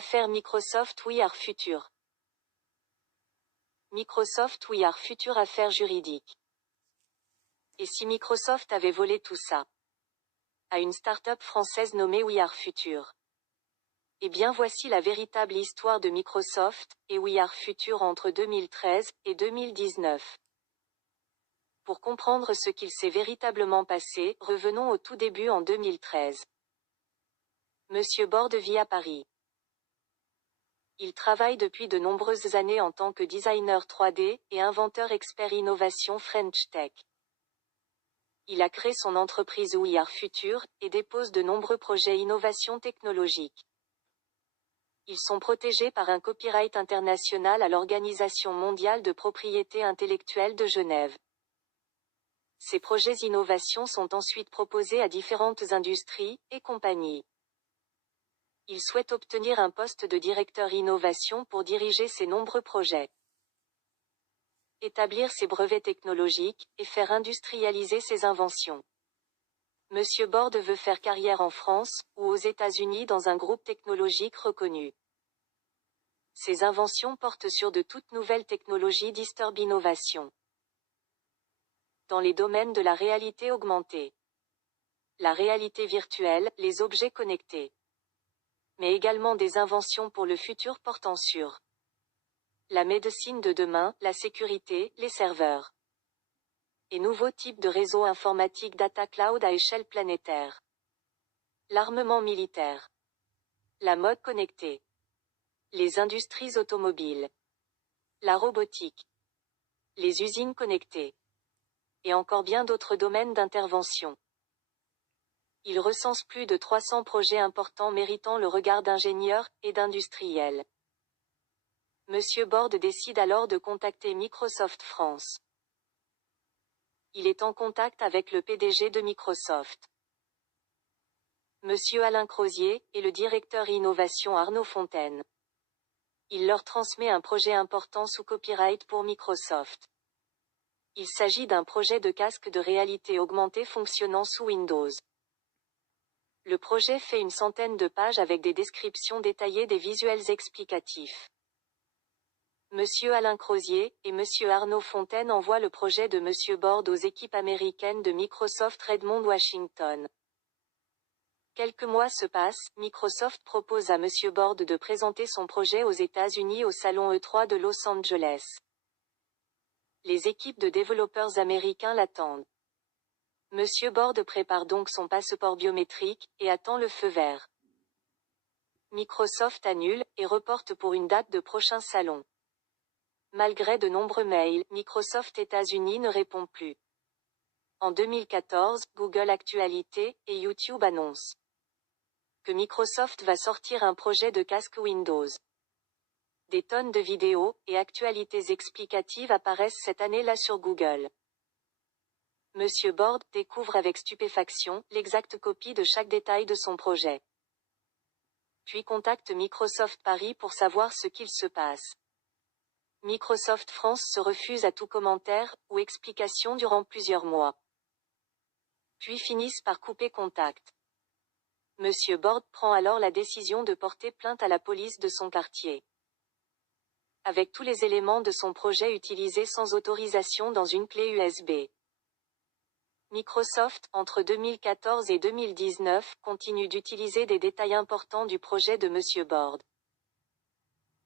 Affaire Microsoft We Are Future. Microsoft We Are Future affaire juridique. Et si Microsoft avait volé tout ça à une start-up française nommée We Are Future? Eh bien voici la véritable histoire de Microsoft et We Are Future entre 2013 et 2019. Pour comprendre ce qu'il s'est véritablement passé, revenons au tout début en 2013. Monsieur Borde vit à Paris. Il travaille depuis de nombreuses années en tant que designer 3D et inventeur expert innovation French Tech. Il a créé son entreprise We Are Future et dépose de nombreux projets innovation technologique. Ils sont protégés par un copyright international à l'Organisation mondiale de propriété intellectuelle de Genève. Ces projets innovation sont ensuite proposés à différentes industries et compagnies. Il souhaite obtenir un poste de directeur innovation pour diriger ses nombreux projets, établir ses brevets technologiques, et faire industrialiser ses inventions. Monsieur Borde veut faire carrière en France, ou aux États-Unis dans un groupe technologique reconnu. Ses inventions portent sur de toutes nouvelles technologies Disturb Innovation. Dans les domaines de la réalité augmentée, la réalité virtuelle, les objets connectés, mais également des inventions pour le futur portant sur la médecine de demain, la sécurité, les serveurs et nouveaux types de réseaux informatiques data cloud à échelle planétaire, l'armement militaire, la mode connectée, les industries automobiles, la robotique, les usines connectées, et encore bien d'autres domaines d'intervention. Il recense plus de 300 projets importants méritant le regard d'ingénieurs et d'industriels. Monsieur Borde décide alors de contacter Microsoft France. Il est en contact avec le PDG de Microsoft, Monsieur Alain Crozier, et le directeur innovation Arnaud Fontaine. Il leur transmet un projet important sous copyright pour Microsoft. Il s'agit d'un projet de casque de réalité augmentée fonctionnant sous Windows. Le projet fait une centaine de pages avec des descriptions détaillées des visuels explicatifs. Monsieur Alain Crozier et Monsieur Arnaud Fontaine envoient le projet de Monsieur Borde aux équipes américaines de Microsoft Redmond, Washington. Quelques mois se passent, Microsoft propose à Monsieur Borde de présenter son projet aux États-Unis au salon E3 de Los Angeles. Les équipes de développeurs américains l'attendent. Monsieur Borde prépare donc son passeport biométrique, et attend le feu vert. Microsoft annule, et reporte pour une date de prochain salon. Malgré de nombreux mails, Microsoft États-Unis ne répond plus. En 2014, Google Actualités et YouTube annoncent que Microsoft va sortir un projet de casque Windows. Des tonnes de vidéos et actualités explicatives apparaissent cette année-là sur Google. Monsieur Borde découvre avec stupéfaction l'exacte copie de chaque détail de son projet. Puis contacte Microsoft Paris pour savoir ce qu'il se passe. Microsoft France se refuse à tout commentaire ou explication durant plusieurs mois. Puis finissent par couper contact. Monsieur Borde prend alors la décision de porter plainte à la police de son quartier, avec tous les éléments de son projet utilisés sans autorisation dans une clé USB. Microsoft, entre 2014 et 2019, continue d'utiliser des détails importants du projet de Monsieur Borde.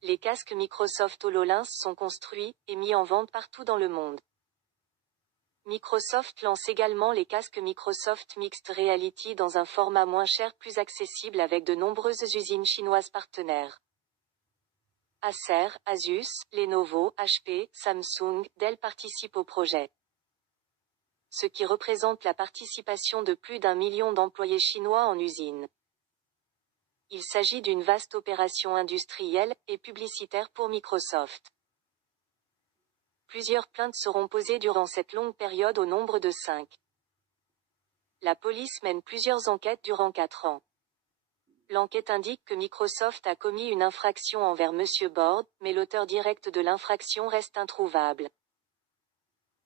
Les casques Microsoft HoloLens sont construits et mis en vente partout dans le monde. Microsoft lance également les casques Microsoft Mixed Reality dans un format moins cher plus accessible avec de nombreuses usines chinoises partenaires. Acer, Asus, Lenovo, HP, Samsung, Dell participent au projet, ce qui représente la participation de plus d'1 million d'employés chinois en usine. Il s'agit d'une vaste opération industrielle et publicitaire pour Microsoft. Plusieurs plaintes seront posées durant cette longue période au nombre de 5. La police mène plusieurs enquêtes durant 4 ans. L'enquête indique que Microsoft a commis une infraction envers Monsieur Borde, mais l'auteur direct de l'infraction reste introuvable.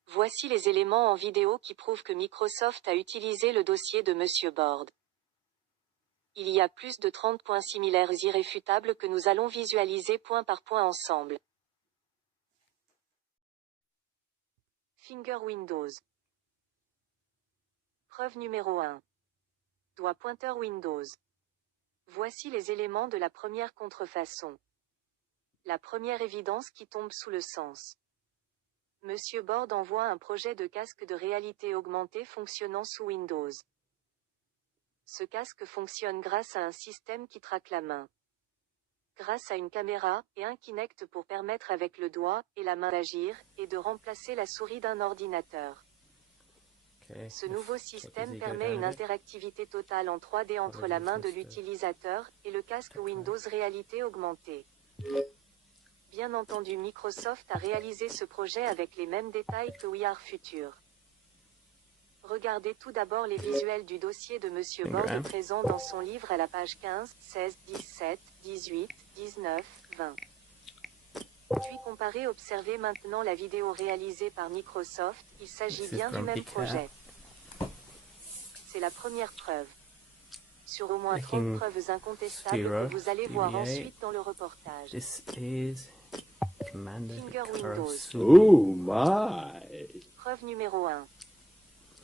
Voici les éléments en vidéo qui prouvent que Microsoft a utilisé le dossier de Monsieur Borde. Il y a plus de 30 points similaires irréfutables que nous allons visualiser point par point ensemble. Finger Windows. Preuve numéro 1. Doigt pointeur Windows. Voici les éléments de la première contrefaçon. La première évidence qui tombe sous le sens. Monsieur Borde envoie un projet de casque de réalité augmentée fonctionnant sous Windows. Ce casque fonctionne grâce à un système qui traque la main. Grâce à une caméra, et un Kinect pour permettre avec le doigt, et la main d'agir, et de remplacer la souris d'un ordinateur. Okay, Ce if- nouveau what système does he go permet down une a bit? interactivité totale en 3D entre la main de l'utilisateur, et le casque Windows réalité augmentée. Bien entendu, Microsoft a réalisé ce projet avec les mêmes détails que VR Future. Regardez tout d'abord les visuels du dossier de Monsieur Borde présent dans son livre à la page 15, 16, 17, 18, 19, 20. Puis comparez, observez maintenant la vidéo réalisée par Microsoft, il s'agit bien du même projet. C'est la première preuve. Sur au moins 30 preuves incontestables que vous allez voir ensuite dans le reportage. This is Commander Finger Windows. Oh my! Preuve numéro 1.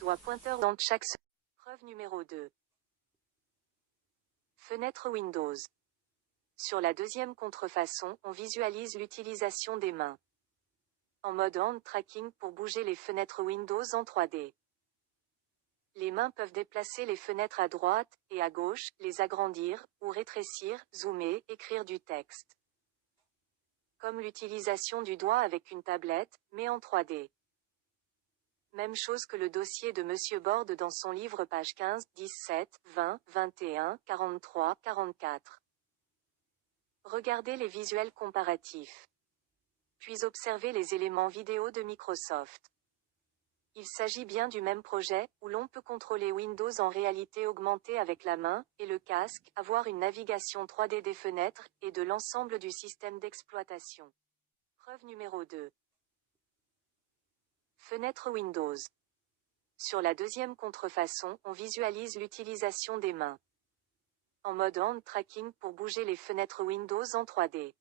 Doigt pointeur dans chaque seconde. Preuve numéro 2. Fenêtre Windows. Sur la deuxième contrefaçon, on visualise l'utilisation des mains. En mode hand tracking pour bouger les fenêtres Windows en 3D. Les mains peuvent déplacer les fenêtres à droite et à gauche, les agrandir, ou rétrécir, zoomer, écrire du texte. Comme l'utilisation du doigt avec une tablette, mais en 3D. Même chose que le dossier de Monsieur Borde dans son livre page 15, 17, 20, 21, 43, 44. Regardez les visuels comparatifs. Puis observez les éléments vidéo de Microsoft. Il s'agit bien du même projet, où l'on peut contrôler Windows en réalité augmentée avec la main, et le casque, avoir une navigation 3D des fenêtres, et de l'ensemble du système d'exploitation. Preuve numéro 2. Fenêtre Windows. Sur la deuxième contrefaçon, on visualise l'utilisation des mains. En mode hand tracking pour bouger les fenêtres Windows en 3D.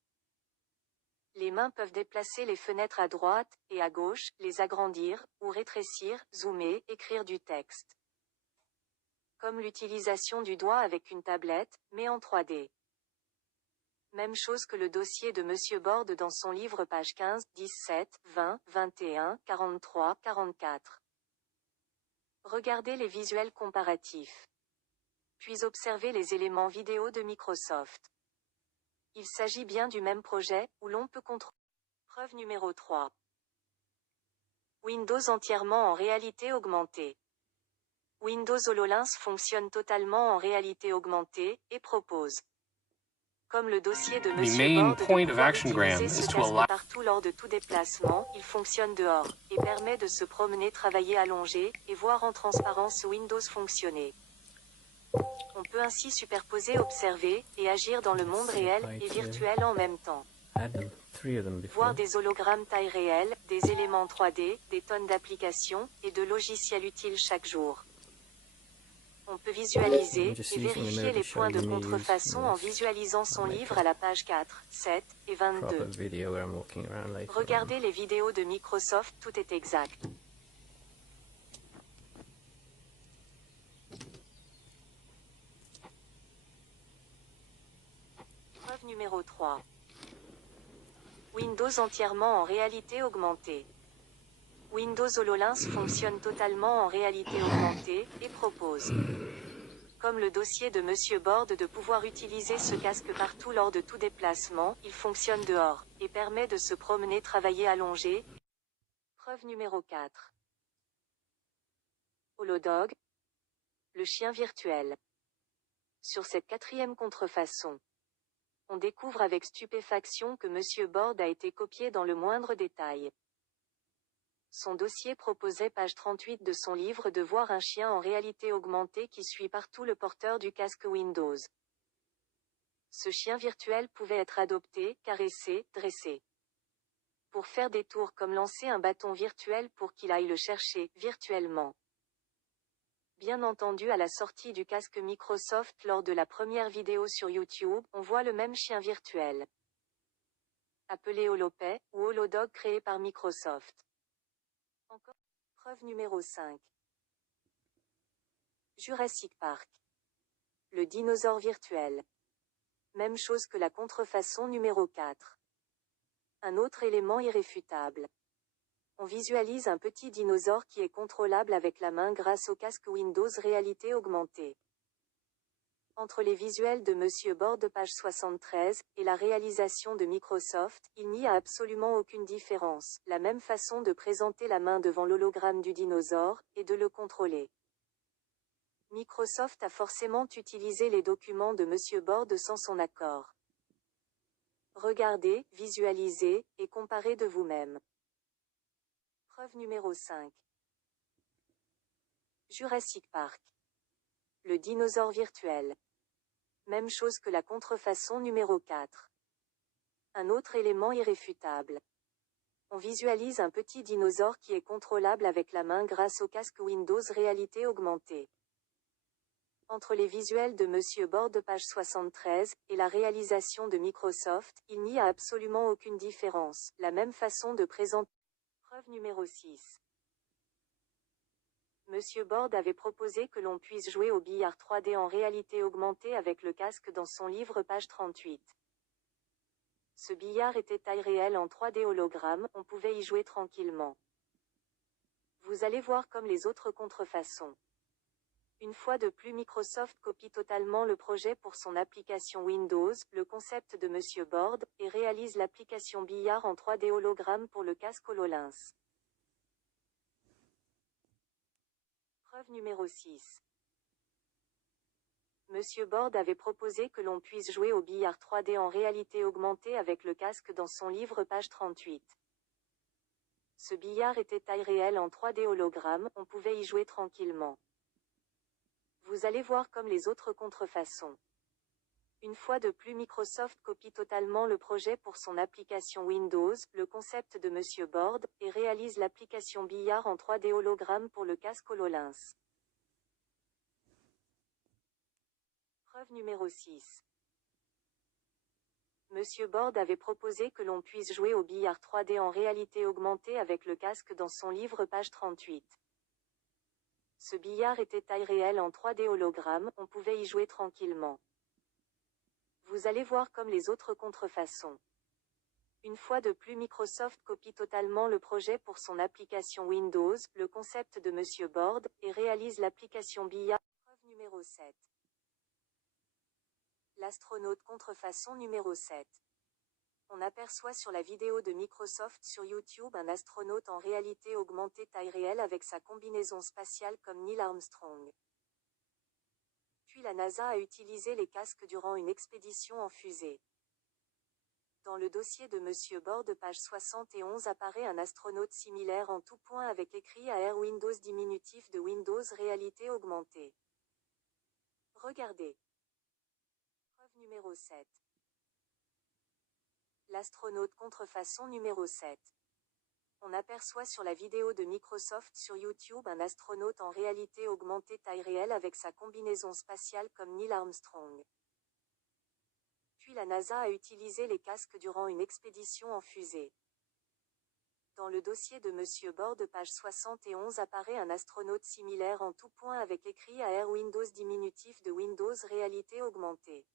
Les mains peuvent déplacer les fenêtres à droite et à gauche, les agrandir, ou rétrécir, zoomer, écrire du texte. Comme l'utilisation du doigt avec une tablette, mais en 3D. Même chose que le dossier de Monsieur Borde dans son livre page 15, 17, 20, 21, 43, 44. Regardez les visuels comparatifs. Puis observez les éléments vidéo de Microsoft. Il s'agit bien du même projet, où l'on peut contrôler. Preuve numéro 3. Windows entièrement en réalité augmentée. Windows HoloLens fonctionne totalement en réalité augmentée, et propose, comme le dossier de Monsieur Borde, de pouvoir utiliser ce casque partout lors de tout déplacement, il fonctionne dehors, et permet de se promener, travailler allongé, et voir en transparence Windows fonctionner. On peut ainsi superposer, observer, et agir dans le monde réel et virtuel en même temps. Voir des hologrammes taille réelle, des éléments 3D, des tonnes d'applications, et de logiciels utiles chaque jour. On peut visualiser, et vérifier les points de contrefaçon en visualisant son livre à la page 4, 7, et 22. Regardez les vidéos de Microsoft, tout est exact. Preuve numéro 3. Windows entièrement en réalité augmentée. Windows HoloLens fonctionne totalement en réalité augmentée, et propose, comme le dossier de Monsieur Borde, de pouvoir utiliser ce casque partout lors de tout déplacement, il fonctionne dehors, et permet de se promener, travailler allongé. Preuve numéro 4. HoloDog. Le chien virtuel. Sur cette quatrième contrefaçon, on découvre avec stupéfaction que Monsieur Borde a été copié dans le moindre détail. Son dossier proposait page 38 de son livre de voir un chien en réalité augmentée qui suit partout le porteur du casque Windows. Ce chien virtuel pouvait être adopté, caressé, dressé. Pour faire des tours comme lancer un bâton virtuel pour qu'il aille le chercher, virtuellement. Bien entendu, à la sortie du casque Microsoft lors de la première vidéo sur YouTube, on voit le même chien virtuel, appelé HoloPay, ou HoloDog créé par Microsoft. Encore. Preuve numéro 5. Jurassic Park. Le dinosaure virtuel. Même chose que la contrefaçon numéro 4. Un autre élément irréfutable. On visualise un petit dinosaure qui est contrôlable avec la main grâce au casque Windows Réalité Augmentée. Entre les visuels de Monsieur Borde page 73, et la réalisation de Microsoft, il n'y a absolument aucune différence, la même façon de présenter la main devant l'hologramme du dinosaure, et de le contrôler. Microsoft a forcément utilisé les documents de Monsieur Borde sans son accord. Regardez, visualisez, et comparez de vous-même. Preuve numéro 5. Jurassic Park. Le dinosaure virtuel. Même chose que la contrefaçon numéro 4. Un autre élément irréfutable. On visualise un petit dinosaure qui est contrôlable avec la main grâce au casque Windows Réalité Augmentée. Entre les visuels de Monsieur Borde page 73, et la réalisation de Microsoft, il n'y a absolument aucune différence, la même façon de présenter. Preuve numéro 6. Monsieur Borde avait proposé que l'on puisse jouer au billard 3D en réalité augmentée avec le casque dans son livre page 38. Ce billard était taille réelle en 3D hologramme, on pouvait y jouer tranquillement. Vous allez voir comme les autres contrefaçons. Une fois de plus, Microsoft copie totalement le projet pour son application Windows, le concept de Monsieur Borde, et réalise l'application billard en 3D hologramme pour le casque HoloLens. Preuve numéro 6. Monsieur Borde avait proposé que l'on puisse jouer au billard 3D en réalité augmentée avec le casque dans son livre page 38. Ce billard était taille réelle en 3D hologramme, on pouvait y jouer tranquillement. Vous allez voir comme les autres contrefaçons. Une fois de plus, Microsoft copie totalement le projet pour son application Windows, le concept de Monsieur Borde, et réalise l'application billard en 3D hologramme pour le casque HoloLens. Preuve numéro 6. Monsieur Borde avait proposé que l'on puisse jouer au billard 3D en réalité augmentée avec le casque dans son livre page 38. Ce billard était taille réelle en 3D hologramme, on pouvait y jouer tranquillement. Vous allez voir comme les autres contrefaçons. Une fois de plus, Microsoft copie totalement le projet pour son application Windows, le concept de Monsieur Borde, et réalise l'application billard. Preuve numéro 7. L'astronaute contrefaçon numéro 7. On aperçoit sur la vidéo de Microsoft sur YouTube un astronaute en réalité augmentée taille réelle avec sa combinaison spatiale comme Neil Armstrong. Puis la NASA a utilisé les casques durant une expédition en fusée. Dans le dossier de Monsieur Borde page 71 apparaît un astronaute similaire en tout point avec écrit AR Windows diminutif de Windows Réalité Augmentée. Regardez. Preuve numéro 7. L'astronaute contrefaçon numéro 7. On aperçoit sur la vidéo de Microsoft sur YouTube un astronaute en réalité augmentée taille réelle avec sa combinaison spatiale comme Neil Armstrong. Puis la NASA a utilisé les casques durant une expédition en fusée. Dans le dossier de Monsieur Borde page 71 apparaît un astronaute similaire en tout point avec écrit AR Windows diminutif de Windows Réalité Augmentée.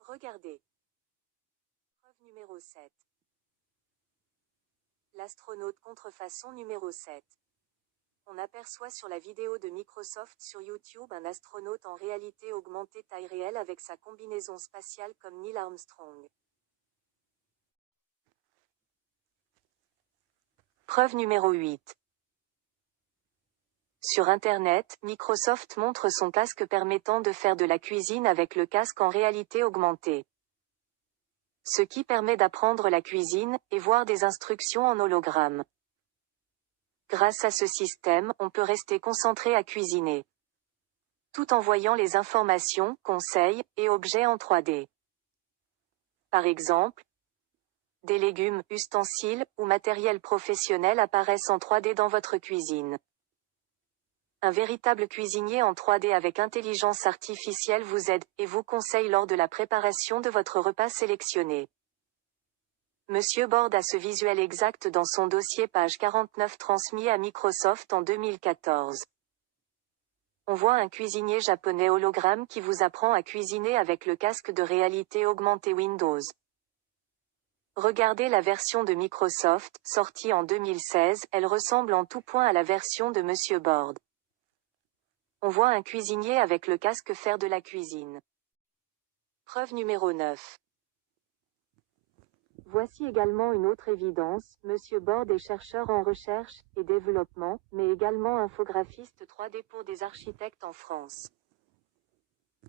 Regardez. Preuve numéro 7. L'astronaute contrefaçon numéro 7. On aperçoit sur la vidéo de Microsoft sur YouTube un astronaute en réalité augmentée taille réelle avec sa combinaison spatiale comme Neil Armstrong. Preuve numéro 8. Sur Internet, Microsoft montre son casque permettant de faire de la cuisine avec le casque en réalité augmentée. Ce qui permet d'apprendre la cuisine, et voir des instructions en hologramme. Grâce à ce système, on peut rester concentré à cuisiner, tout en voyant les informations, conseils, et objets en 3D. Par exemple, des légumes, ustensiles, ou matériel professionnel apparaissent en 3D dans votre cuisine. Un véritable cuisinier en 3D avec intelligence artificielle vous aide et vous conseille lors de la préparation de votre repas sélectionné. Monsieur Borde a ce visuel exact dans son dossier page 49 transmis à Microsoft en 2014. On voit un cuisinier japonais hologramme qui vous apprend à cuisiner avec le casque de réalité augmentée Windows. Regardez la version de Microsoft, sortie en 2016, elle ressemble en tout point à la version de Monsieur Borde. On voit un cuisinier avec le casque faire de la cuisine. Preuve numéro 9. Voici également une autre évidence, Monsieur Borde est chercheur en recherche et développement, mais également infographiste 3D pour des architectes en France.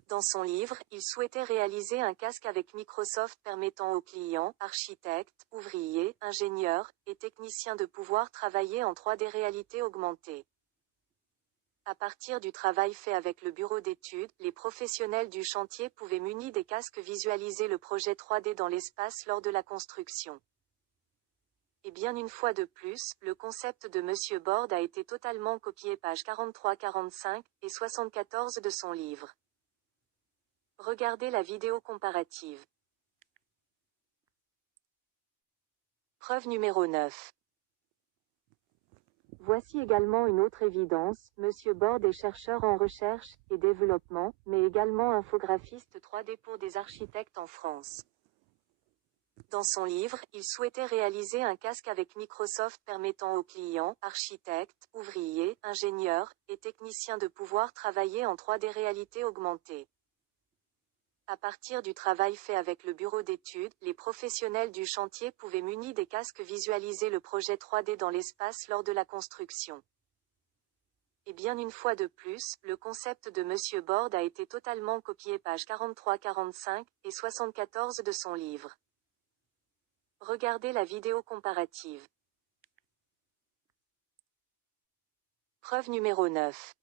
Dans son livre, il souhaitait réaliser un casque avec Microsoft permettant aux clients, architectes, ouvriers, ingénieurs et techniciens de pouvoir travailler en 3D réalité augmentée. À partir du travail fait avec le bureau d'études, les professionnels du chantier pouvaient munis des casques visualiser le projet 3D dans l'espace lors de la construction. Et bien une fois de plus, le concept de Monsieur Borde a été totalement copié pages 43-45 et 74 de son livre. Regardez la vidéo comparative. Preuve numéro 9. Voici également une autre évidence, Monsieur Borde est chercheur en recherche et développement, mais également infographiste 3D pour des architectes en France. Dans son livre, il souhaitait réaliser un casque avec Microsoft permettant aux clients, architectes, ouvriers, ingénieurs et techniciens de pouvoir travailler en 3D réalité augmentée. À partir du travail fait avec le bureau d'études, les professionnels du chantier pouvaient munis des casques visualiser le projet 3D dans l'espace lors de la construction. Et bien une fois de plus, le concept de Monsieur Borde a été totalement copié pages 43-45 et 74 de son livre. Regardez la vidéo comparative. Preuve numéro 9.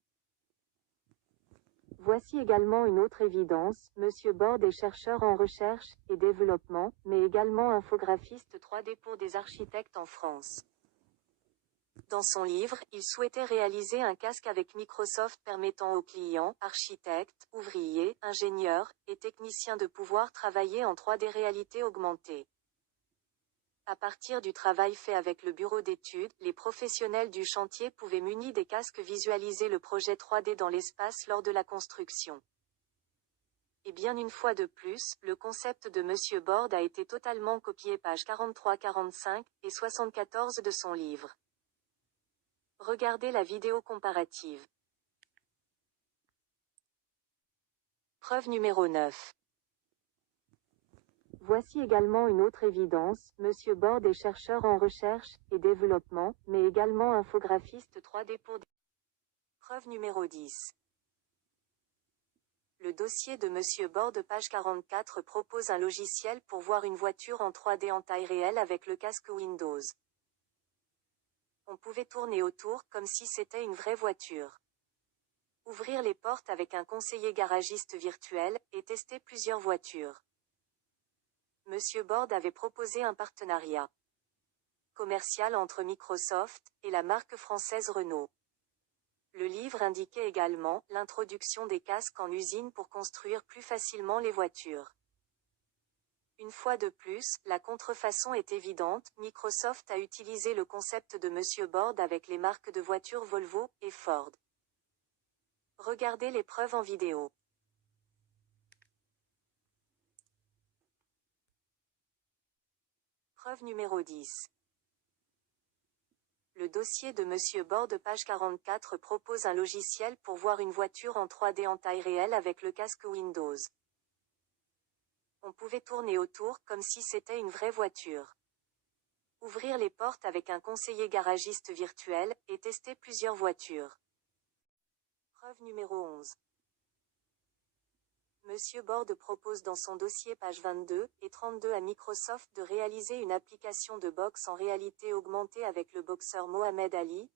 Voici également une autre évidence, Monsieur Borde est chercheur en recherche et développement, mais également infographiste 3D pour des architectes en France. Dans son livre, il souhaitait réaliser un casque avec Microsoft permettant aux clients, architectes, ouvriers, ingénieurs et techniciens de pouvoir travailler en 3D réalité augmentée. À partir du travail fait avec le bureau d'études, les professionnels du chantier pouvaient munis des casques visualiser le projet 3D dans l'espace lors de la construction. Et bien une fois de plus, le concept de Monsieur Borde a été totalement copié pages 43-45 et 74 de son livre. Regardez la vidéo comparative. Preuve numéro 9. Voici également une autre évidence, Monsieur Borde est chercheur en recherche et développement, mais également infographiste 3D pour des... Preuve numéro 10. Le dossier de Monsieur Borde page 44 propose un logiciel pour voir une voiture en 3D en taille réelle avec le casque Windows. On pouvait tourner autour comme si c'était une vraie voiture. Ouvrir les portes avec un conseiller garagiste virtuel et tester plusieurs voitures. Monsieur Borde avait proposé un partenariat commercial entre Microsoft et la marque française Renault. Le livre indiquait également l'introduction des casques en usine pour construire plus facilement les voitures. Une fois de plus, la contrefaçon est évidente, Microsoft a utilisé le concept de Monsieur Borde avec les marques de voitures Volvo et Ford. Regardez les preuves en vidéo. Preuve numéro 10. Le dossier de Monsieur Borde page 44 propose un logiciel pour voir une voiture en 3D en taille réelle avec le casque Windows. On pouvait tourner autour comme si c'était une vraie voiture. Ouvrir les portes avec un conseiller garagiste virtuel et tester plusieurs voitures. Preuve numéro 11. Monsieur Borde propose dans son dossier page 22 et 32 à Microsoft de réaliser une application de boxe en réalité augmentée avec le boxeur Mohamed Ali.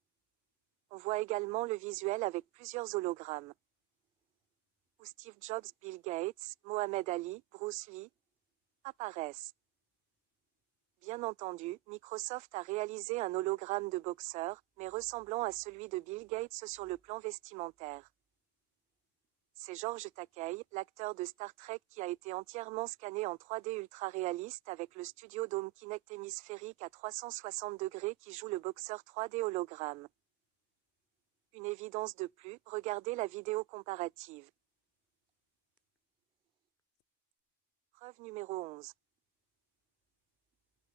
On voit également le visuel avec plusieurs hologrammes. Où Steve Jobs, Bill Gates, Mohamed Ali, Bruce Lee apparaissent. Bien entendu, Microsoft a réalisé un hologramme de boxeur, mais ressemblant à celui de Bill Gates sur le plan vestimentaire. C'est George Takei, l'acteur de Star Trek qui a été entièrement scanné en 3D ultra-réaliste avec le Studio Dome Kinect hémisphérique à 360 degrés qui joue le boxeur 3D hologramme. Une évidence de plus, regardez la vidéo comparative. Preuve numéro 11.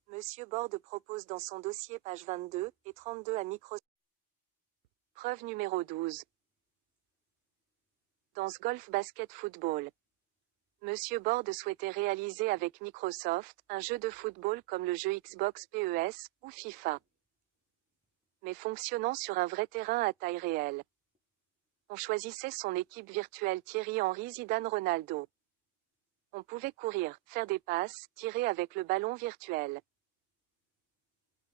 Monsieur Borde propose dans son dossier page 22 et 32 à Microsoft. Preuve numéro 12. Dans ce Golf Basket Football. Monsieur Borde souhaitait réaliser avec Microsoft un jeu de football comme le jeu Xbox PES ou FIFA, mais fonctionnant sur un vrai terrain à taille réelle. On choisissait son équipe virtuelle Thierry Henry, Zidane, Ronaldo. On pouvait courir, faire des passes, tirer avec le ballon virtuel.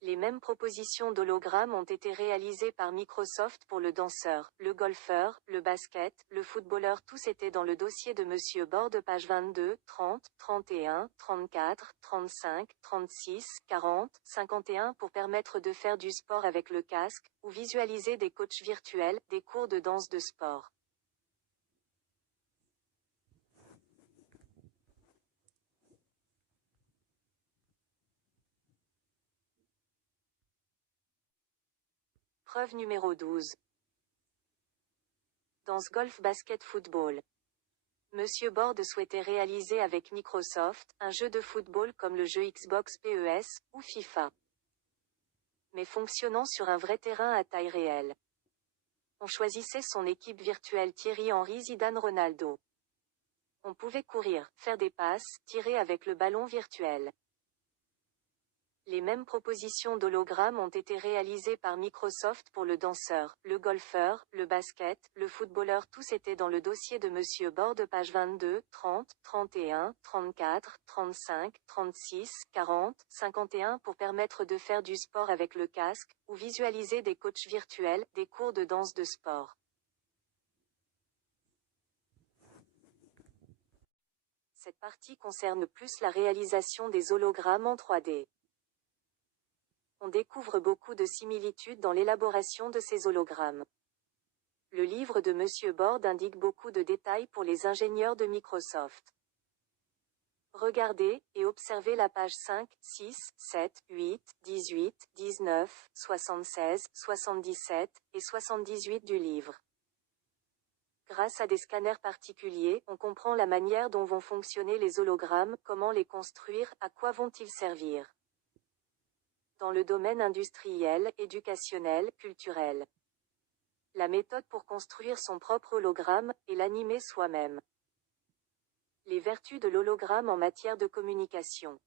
Les mêmes propositions d'hologrammes ont été réalisées par Microsoft pour le danseur, le golfeur, le basket, le footballeur. Tous étaient dans le dossier de Monsieur Borde page 22, 30, 31, 34, 35, 36, 40, 51 pour permettre de faire du sport avec le casque, ou visualiser des coachs virtuels, des cours de danse de sport. Preuve numéro 12. Dans ce Golf Basket Football. Monsieur Borde souhaitait réaliser avec Microsoft un jeu de football comme le jeu Xbox PES ou FIFA, mais fonctionnant sur un vrai terrain à taille réelle. On choisissait son équipe virtuelle Thierry Henry, Zidane, Ronaldo. On pouvait courir, faire des passes, tirer avec le ballon virtuel. Les mêmes propositions d'hologrammes ont été réalisées par Microsoft pour le danseur, le golfeur, le basket, le footballeur. Tous étaient dans le dossier de Monsieur Borde page 22, 30, 31, 34, 35, 36, 40, 51 pour permettre de faire du sport avec le casque, ou visualiser des coachs virtuels, des cours de danse de sport. Cette partie concerne plus la réalisation des hologrammes en 3D. On découvre beaucoup de similitudes dans l'élaboration de ces hologrammes. Le livre de Monsieur Borde indique beaucoup de détails pour les ingénieurs de Microsoft. Regardez, et observez la page 5, 6, 7, 8, 18, 19, 76, 77, et 78 du livre. Grâce à des scanners particuliers, on comprend la manière dont vont fonctionner les hologrammes, comment les construire, à quoi vont-ils servir. Dans le domaine industriel, éducationnel, culturel. La méthode pour construire son propre hologramme, et l'animer soi-même. Les vertus de l'hologramme en matière de communication.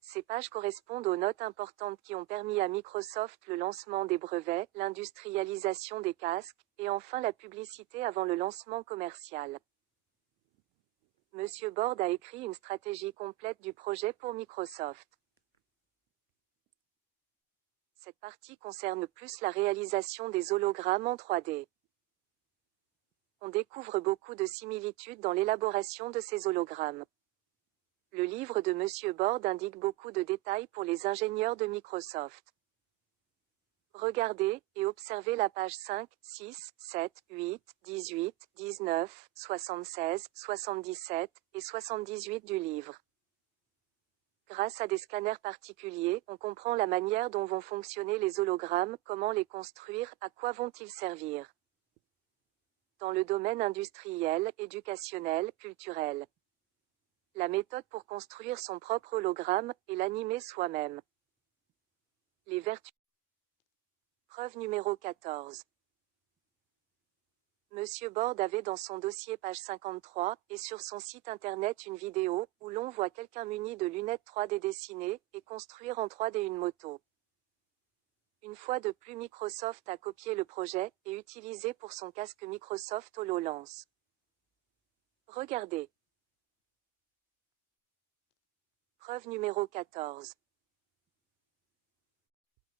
Ces pages correspondent aux notes importantes qui ont permis à Microsoft le lancement des brevets, l'industrialisation des casques, et enfin la publicité avant le lancement commercial. Monsieur Borde a écrit une stratégie complète du projet pour Microsoft. Cette partie concerne plus la réalisation des hologrammes en 3D. On découvre beaucoup de similitudes dans l'élaboration de ces hologrammes. Le livre de Monsieur Borde indique beaucoup de détails pour les ingénieurs de Microsoft. Regardez, et observez la page 5, 6, 7, 8, 18, 19, 76, 77, et 78 du livre. Grâce à des scanners particuliers, on comprend la manière dont vont fonctionner les hologrammes, comment les construire, à quoi vont-ils servir. Dans le domaine industriel, éducationnel, culturel. La méthode pour construire son propre hologramme, et l'animer soi-même. Les vertus. Preuve numéro 14. Monsieur Borde avait dans son dossier page 53, et sur son site internet une vidéo, où l'on voit quelqu'un muni de lunettes 3D dessiner, et construire en 3D une moto. Une fois de plus Microsoft a copié le projet, et utilisé pour son casque Microsoft HoloLens. Regardez. Preuve numéro 14.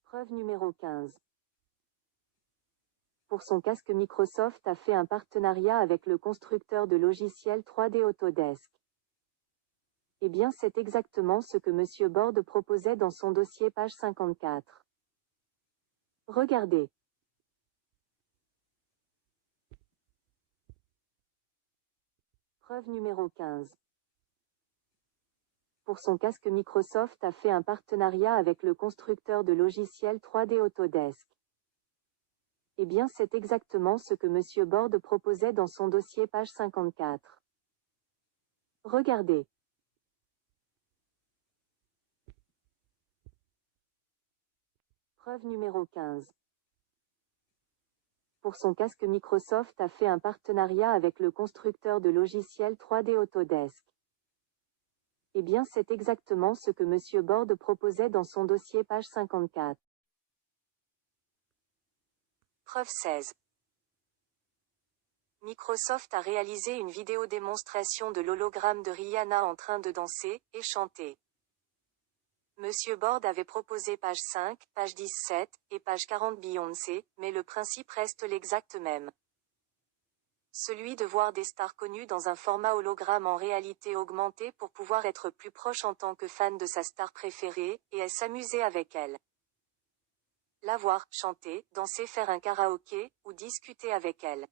Preuve numéro 15. Pour son casque Microsoft a fait un partenariat avec le constructeur de logiciels 3D Autodesk. Eh bien, c'est exactement ce que Monsieur Borde proposait dans son dossier page 54. Regardez. Preuve numéro 15. Pour son casque, Microsoft a fait un partenariat avec le constructeur de logiciels 3D Autodesk. Eh bien, c'est exactement ce que Monsieur Borde proposait dans son dossier page 54. Regardez. Preuve numéro 15. Pour son casque, Microsoft a fait un partenariat avec le constructeur de logiciels 3D Autodesk. Eh bien, c'est exactement ce que Monsieur Borde proposait dans son dossier page 54. Preuve 16. Microsoft a réalisé une vidéo démonstration de l'hologramme de Rihanna en train de danser et chanter. Monsieur Borde avait proposé page 5, page 17, et page 40 Beyoncé, mais le principe reste l'exact même. Celui de voir des stars connues dans un format hologramme en réalité augmentée pour pouvoir être plus proche en tant que fan de sa star préférée, et s'amuser avec elle. La voir, chanter, danser, faire un karaoké, ou discuter avec elle.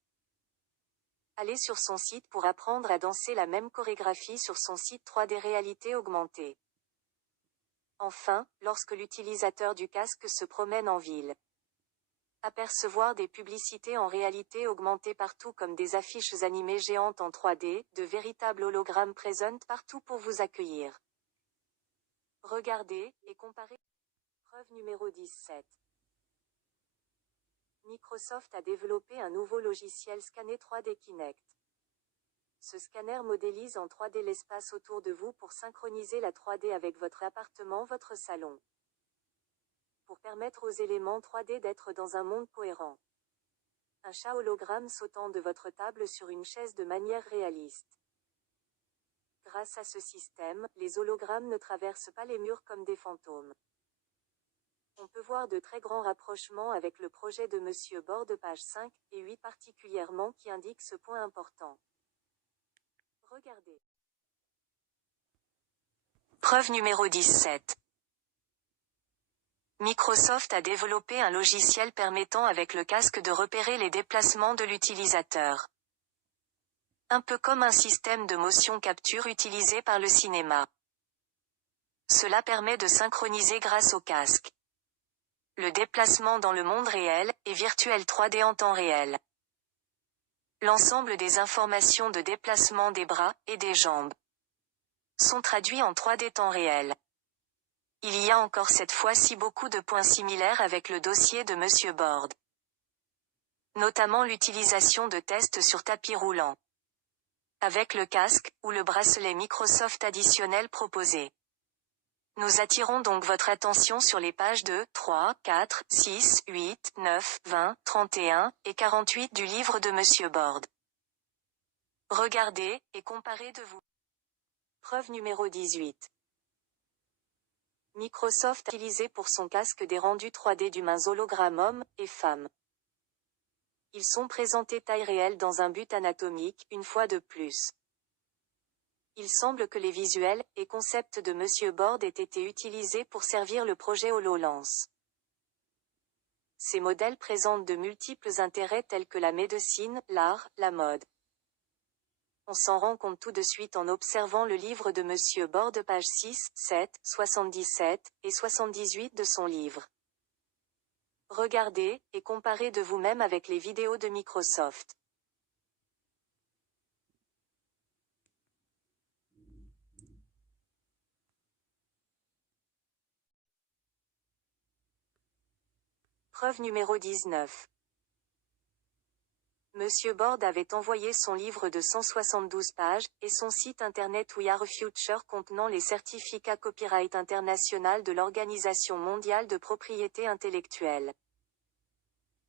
Allez sur son site pour apprendre à danser la même chorégraphie sur son site 3D réalité augmentée. Enfin, lorsque l'utilisateur du casque se promène en ville. Apercevoir des publicités en réalité augmentée partout comme des affiches animées géantes en 3D, de véritables hologrammes présentent partout pour vous accueillir. Regardez, et comparez. Preuve numéro 17. Microsoft a développé un nouveau logiciel Scanner 3D Kinect. Ce scanner modélise en 3D l'espace autour de vous pour synchroniser la 3D avec votre appartement, votre salon. Pour permettre aux éléments 3D d'être dans un monde cohérent. Un chat hologramme sautant de votre table sur une chaise de manière réaliste. Grâce à ce système, les hologrammes ne traversent pas les murs comme des fantômes. On peut voir de très grands rapprochements avec le projet de Monsieur Borde page 5 et 8 particulièrement qui indiquent ce point important. Regardez. Preuve numéro 17. Microsoft a développé un logiciel permettant avec le casque de repérer les déplacements de l'utilisateur. Un peu comme un système de motion capture utilisé par le cinéma. Cela permet de synchroniser grâce au casque. Le déplacement dans le monde réel, et virtuel 3D en temps réel. L'ensemble des informations de déplacement des bras, et des jambes, sont traduits en 3D temps réel. Il y a encore cette fois-ci beaucoup de points similaires avec le dossier de Monsieur Borde. Notamment l'utilisation de tests sur tapis roulant. Avec le casque, ou le bracelet Microsoft additionnel proposé. Nous attirons donc votre attention sur les pages 2, 3, 4, 6, 8, 9, 20, 31 et 48 du livre de Monsieur Borde. Regardez, et comparez de vous. Preuve numéro 18. Microsoft a utilisé pour son casque des rendus 3D d'humains hologrammes hommes et femmes. Ils sont présentés taille réelle dans un but anatomique, une fois de plus. Il semble que les visuels et concepts de Monsieur Borde aient été utilisés pour servir le projet HoloLens. Ces modèles présentent de multiples intérêts tels que la médecine, l'art, la mode. On s'en rend compte tout de suite en observant le livre de Monsieur Borde pages 6, 7, 77 et 78 de son livre. Regardez, et comparez de vous-même avec les vidéos de Microsoft. Preuve numéro 19. Monsieur Borde avait envoyé son livre de 172 pages, et son site internet We Are Future contenant les certificats copyright international de l'Organisation mondiale de propriété intellectuelle.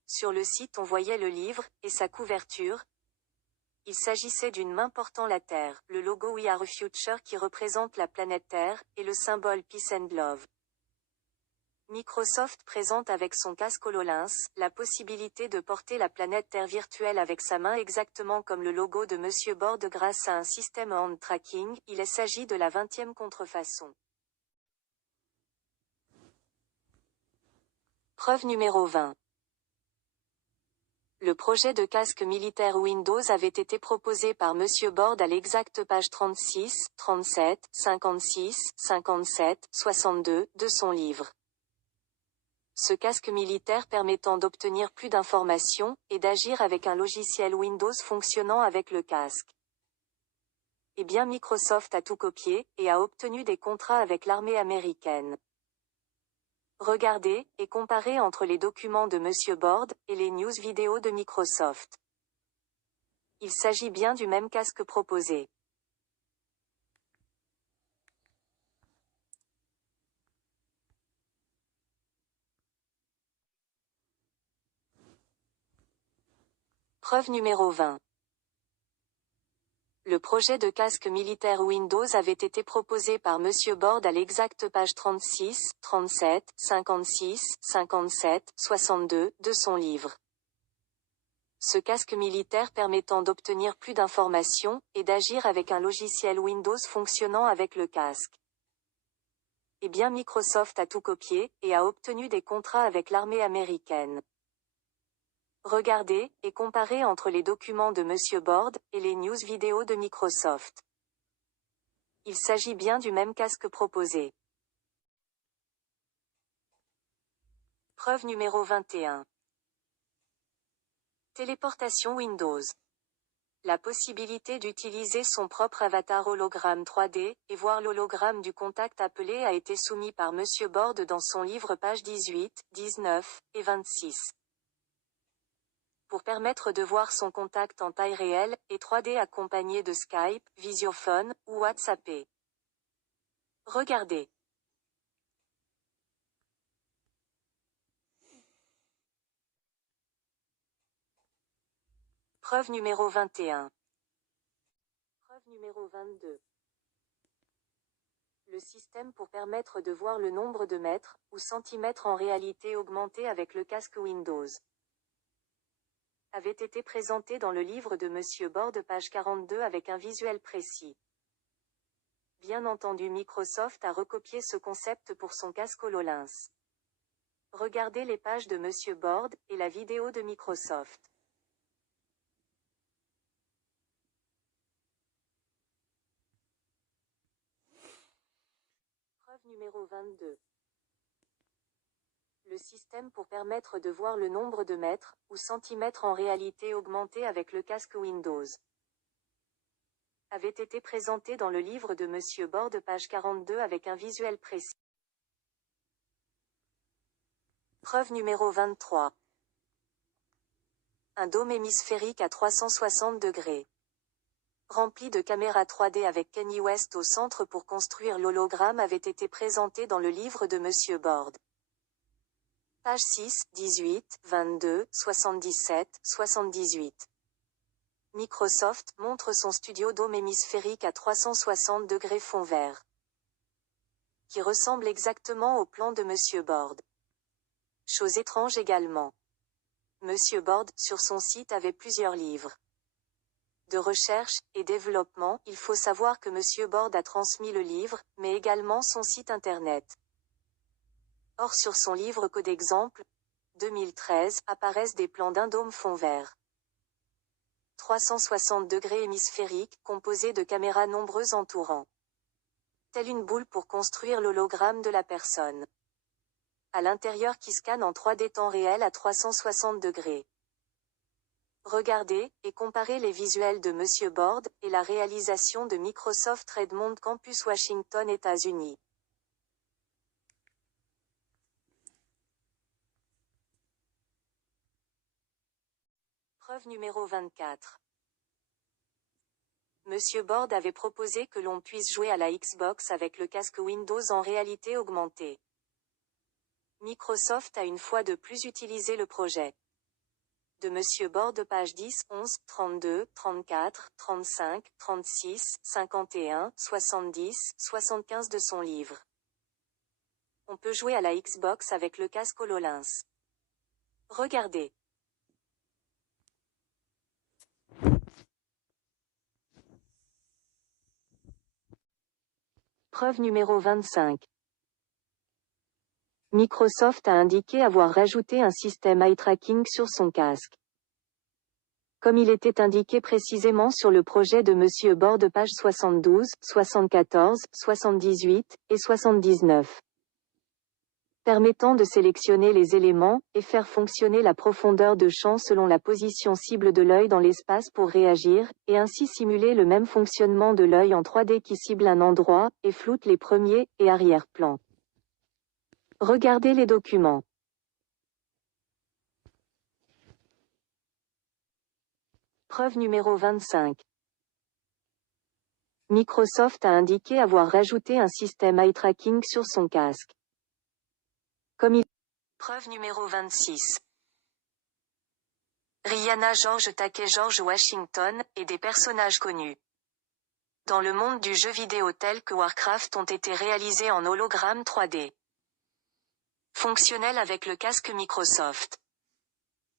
Sur le site on voyait le livre, et sa couverture. Il s'agissait d'une main portant la Terre, le logo We Are Future qui représente la planète Terre, et le symbole Peace and Love. Microsoft présente avec son casque HoloLens, la possibilité de porter la planète Terre virtuelle avec sa main exactement comme le logo de Monsieur Borde grâce à un système hand tracking. Il s'agit de la 20e contrefaçon. Preuve numéro 20. Le projet de casque militaire Windows avait été proposé par Monsieur Borde à l'exacte page 36, 37, 56, 57, 62 de son livre. Ce casque militaire permettant d'obtenir plus d'informations, et d'agir avec un logiciel Windows fonctionnant avec le casque. Eh bien Microsoft a tout copié, et a obtenu des contrats avec l'armée américaine. Regardez, et comparez entre les documents de Monsieur Borde, et les news vidéo de Microsoft. Il s'agit bien du même casque proposé. Preuve numéro 20. Le projet de casque militaire Windows avait été proposé par Monsieur Borde à l'exacte page 36, 37, 56, 57, 62 de son livre. Ce casque militaire permettant d'obtenir plus d'informations, et d'agir avec un logiciel Windows fonctionnant avec le casque. Eh bien Microsoft a tout copié, et a obtenu des contrats avec l'armée américaine. Regardez, et comparez entre les documents de Monsieur Borde, et les news vidéo de Microsoft. Il s'agit bien du même casque proposé. Preuve numéro 21. Téléportation Windows. La possibilité d'utiliser son propre avatar hologramme 3D, et voir l'hologramme du contact appelé a été soumis par Monsieur Borde dans son livre pages 18, 19, et 26. Pour permettre de voir son contact en taille réelle, et 3D accompagné de Skype, Visiophone, ou WhatsApp. Regardez. Preuve numéro 21. Preuve numéro 22. Le système pour permettre de voir le nombre de mètres, ou centimètres en réalité augmentée avec le casque Windows. Avait été présenté dans le livre de Monsieur Borde page 42 avec un visuel précis. Bien entendu Microsoft a recopié ce concept pour son casque HoloLens. Regardez les pages de Monsieur Borde, et la vidéo de Microsoft. Preuve numéro 22. Le système pour permettre de voir le nombre de mètres, ou centimètres en réalité augmentée avec le casque Windows. Avait été présenté dans le livre de Monsieur Borde page 42 avec un visuel précis. Preuve numéro 23. Un dôme hémisphérique à 360 degrés. Rempli de caméras 3D avec Kanye West au centre pour construire l'hologramme avait été présenté dans le livre de Monsieur Borde. Page 6, 18, 22, 77, 78. Microsoft montre son studio dôme hémisphérique à 360 degrés fond vert. Qui ressemble exactement au plan de Monsieur Borde. Chose étrange également. Monsieur Borde, sur son site avait plusieurs livres de recherche et développement. Il faut savoir que Monsieur Borde a transmis le livre, mais également son site internet. Or sur son livre Code exemple, 2013, apparaissent des plans d'un dôme fond vert. 360 degrés hémisphérique, composé de caméras nombreuses entourant. Telle une boule pour construire l'hologramme de la personne. À l'intérieur qui scanne en 3D temps réel à 360 degrés. Regardez, et comparez les visuels de Monsieur Borde, et la réalisation de Microsoft Redmond Campus Washington États-Unis. Preuve numéro 24. Monsieur Borde avait proposé que l'on puisse jouer à la Xbox avec le casque Windows en réalité augmentée. Microsoft a une fois de plus utilisé le projet de Monsieur Borde page 10, 11, 32, 34, 35, 36, 51, 70, 75 de son livre. On On peut jouer à la Xbox avec le casque HoloLens. Regardez. Preuve numéro 25. Microsoft a indiqué avoir rajouté un système eye tracking sur son casque. Comme il était indiqué précisément sur le projet de Monsieur Borde pages 72, 74, 78 et 79. Permettant de sélectionner les éléments, et faire fonctionner la profondeur de champ selon la position cible de l'œil dans l'espace pour réagir, et ainsi simuler le même fonctionnement de l'œil en 3D qui cible un endroit, et floute les premiers et arrière-plans. Regardez les documents. Preuve numéro 25. Microsoft a indiqué avoir rajouté un système eye tracking sur son casque. Comme il... Preuve numéro 26. Rihanna, George Takei, George Washington, et des personnages connus dans le monde du jeu vidéo tels que Warcraft ont été réalisés en hologramme 3D. Fonctionnel avec le casque Microsoft.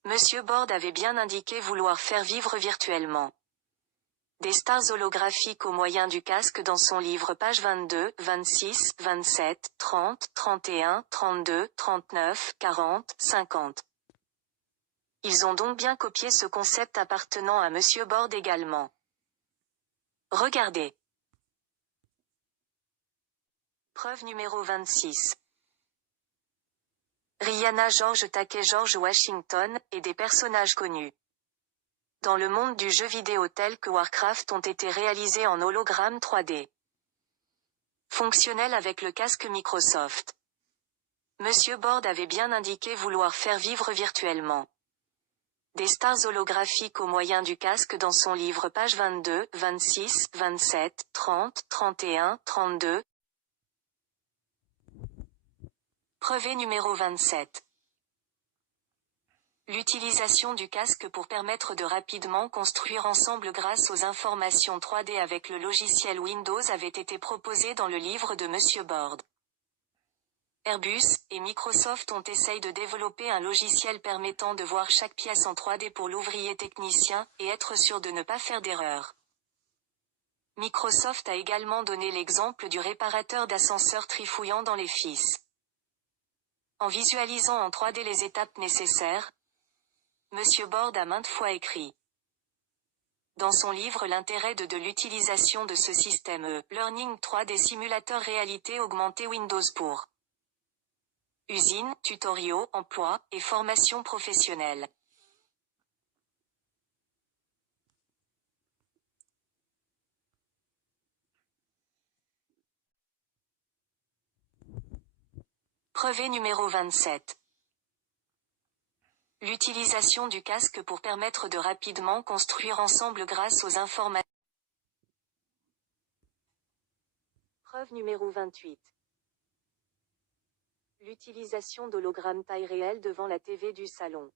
Monsieur Borde avait bien indiqué vouloir faire vivre virtuellement des stars holographiques au moyen du casque dans son livre pages 22, 26, 27, 30, 31, 32, 39, 40, 50. Ils ont donc bien copié ce concept appartenant à Monsieur Borde également. Regardez. Preuve numéro 26. Rihanna, George Takei, George Washington, et des personnages connus dans le monde du jeu vidéo tels que Warcraft ont été réalisés en hologramme 3D. Fonctionnel avec le casque Microsoft. Monsieur Borde avait bien indiqué vouloir faire vivre virtuellement des stars holographiques au moyen du casque dans son livre pages 22, 26, 27, 30, 31, 32. Preuve numéro 27. L'utilisation du casque pour permettre de rapidement construire ensemble grâce aux informations 3D avec le logiciel Windows avait été proposée dans le livre de Monsieur Borde. Airbus et Microsoft ont essayé de développer un logiciel permettant de voir chaque pièce en 3D pour l'ouvrier technicien, et être sûr de ne pas faire d'erreur. Microsoft a également donné l'exemple du réparateur d'ascenseur trifouillant dans les fils. En visualisant en 3D les étapes nécessaires, Monsieur Borde a maintes fois écrit dans son livre l'intérêt de l'utilisation de ce système Learning 3D Simulateur Réalité Augmentée Windows pour usine, tutoriaux, emploi, et formation professionnelle. Preuve numéro 27. L'utilisation du casque pour permettre de rapidement construire ensemble grâce aux informations. Preuve numéro 28. L'utilisation d'hologrammes taille réelle devant la TV du salon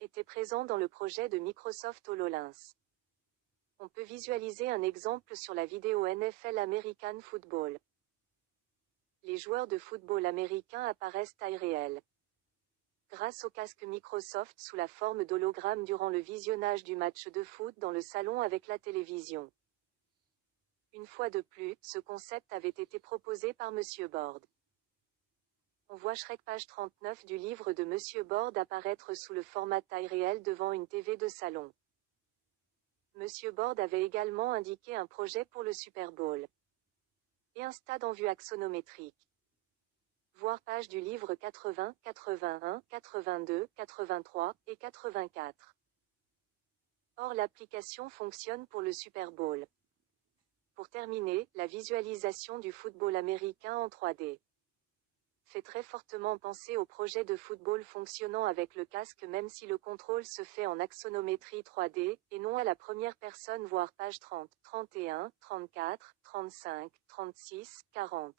était présent dans le projet de Microsoft HoloLens. On peut visualiser un exemple sur la vidéo NFL American Football. Les joueurs de football américain apparaissent taille réelle grâce au casque Microsoft sous la forme d'hologramme durant le visionnage du match de foot dans le salon avec la télévision. Une fois de plus, ce concept avait été proposé par Monsieur Borde. On voit Shrek page 39 du livre de Monsieur Borde apparaître sous le format taille réelle devant une TV de salon. Monsieur Borde avait également indiqué un projet pour le Super Bowl et un stade en vue axonométrique. Voir page du livre 80, 81, 82, 83 et 84. Or l'application fonctionne pour le Super Bowl. Pour terminer, la visualisation du football américain en 3D fait très fortement penser au projet de football fonctionnant avec le casque même si le contrôle se fait en axonométrie 3D, et non à la première personne voir page 30, 31, 34, 35, 36, 40.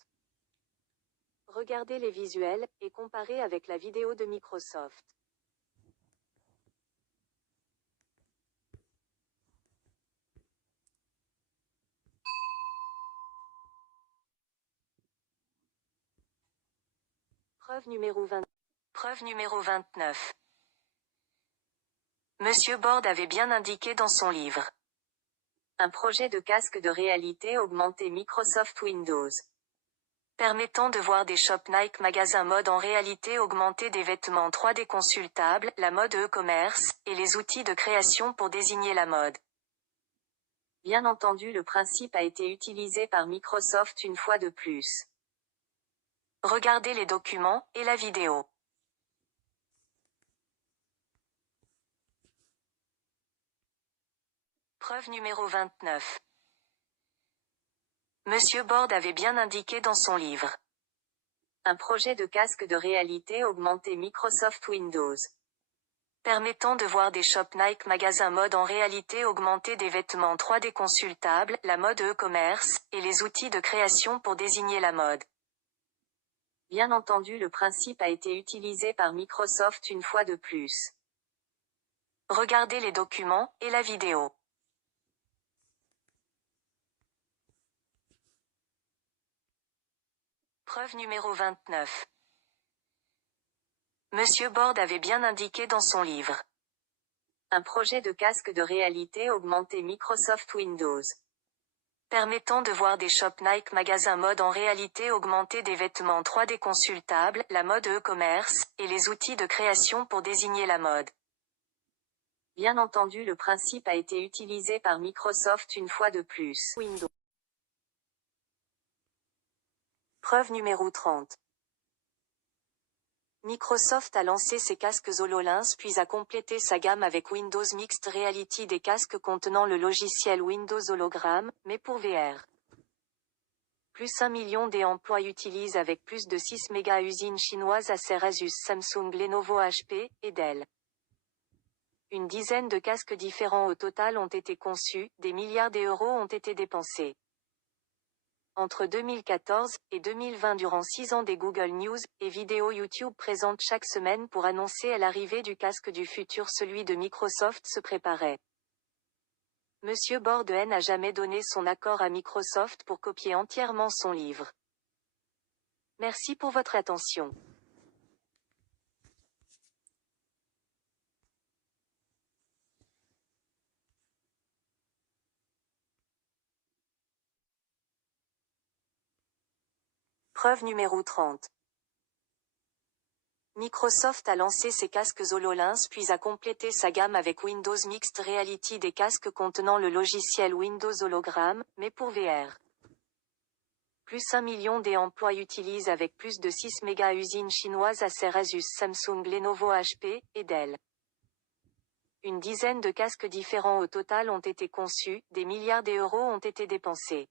Regardez les visuels, et comparez avec la vidéo de Microsoft. Preuve numéro 20. Preuve numéro 29. Monsieur Borde avait bien indiqué dans son livre. Un projet de casque de réalité augmentée Microsoft Windows. Permettant de voir des shops Nike magasins mode en réalité augmentée, des vêtements 3D consultables, la mode e-commerce, et les outils de création pour désigner la mode. Bien entendu, le principe a été utilisé par Microsoft une fois de plus. Regardez les documents et la vidéo. Preuve numéro 29. Monsieur Borde avait bien indiqué dans son livre. Un projet de casque de réalité augmentée Microsoft Windows. Permettant de voir des shops Nike magasins mode en réalité augmentée, des vêtements 3D consultables, la mode e-commerce, et les outils de création pour désigner la mode. Bien entendu, le principe a été utilisé par Microsoft une fois de plus. Regardez les documents et la vidéo. Preuve numéro 29. Monsieur Borde avait bien indiqué dans son livre. Un projet de casque de réalité augmentée Microsoft Windows. Permettant de voir des shops Nike magasins mode en réalité augmentée, des vêtements 3D consultables, la mode e-commerce, et les outils de création pour désigner la mode. Bien entendu, le principe a été utilisé par Microsoft une fois de plus. Windows. Preuve numéro 30. Microsoft a lancé ses casques HoloLens puis a complété sa gamme avec Windows Mixed Reality, des casques contenant le logiciel Windows Hologram, mais pour VR. Plus 1 million d'emplois utilisent avec plus de 6 méga usines chinoises Acer, Asus, Samsung, Lenovo, HP, et Dell. Une dizaine de casques différents au total ont été conçus, des milliards d'euros ont été dépensés. Entre 2014 et 2020, durant 6 ans, des Google News et vidéos YouTube présentent chaque semaine pour annoncer à l'arrivée du casque du futur. Celui de Microsoft se préparait. Monsieur Borde n'a jamais donné son accord à Microsoft pour copier entièrement son livre. Merci pour votre attention. Preuve numéro 30. Microsoft a lancé ses casques HoloLens puis a complété sa gamme avec Windows Mixed Reality, des casques contenant le logiciel Windows Hologram, mais pour VR. Plus 1 million d'emplois utilisent avec plus de 6 méga usines chinoises Acer, Asus, Samsung, Lenovo, HP, et Dell. Une dizaine de casques différents au total ont été conçus, des milliards d'euros ont été dépensés.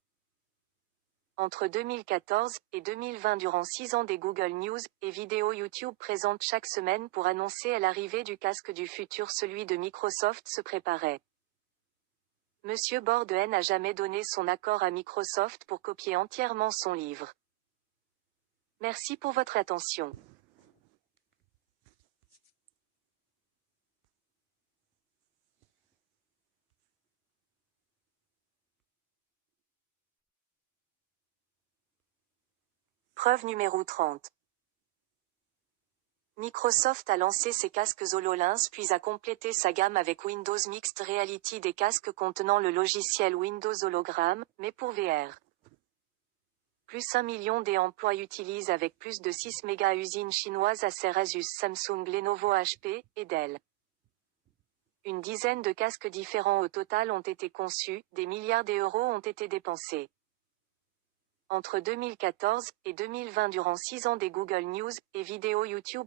Entre 2014 et 2020, durant 6 ans, des Google News et vidéos YouTube présentent chaque semaine pour annoncer à l'arrivée du casque du futur. Celui de Microsoft se préparait. Monsieur Borde n'a jamais donné son accord à Microsoft pour copier entièrement son livre. Merci pour votre attention. Preuve numéro 30. Microsoft a lancé ses casques HoloLens puis a complété sa gamme avec Windows Mixed Reality, des casques contenant le logiciel Windows Hologram, mais pour VR. Plus 1 million d'emplois utilisent avec plus de 6 méga usines chinoises Acer, Asus, Samsung, Lenovo, HP, et Dell. Une dizaine de casques différents au total ont été conçus, des milliards d'euros ont été dépensés. Entre 2014 et 2020, durant 6 ans, des Google News et vidéos YouTube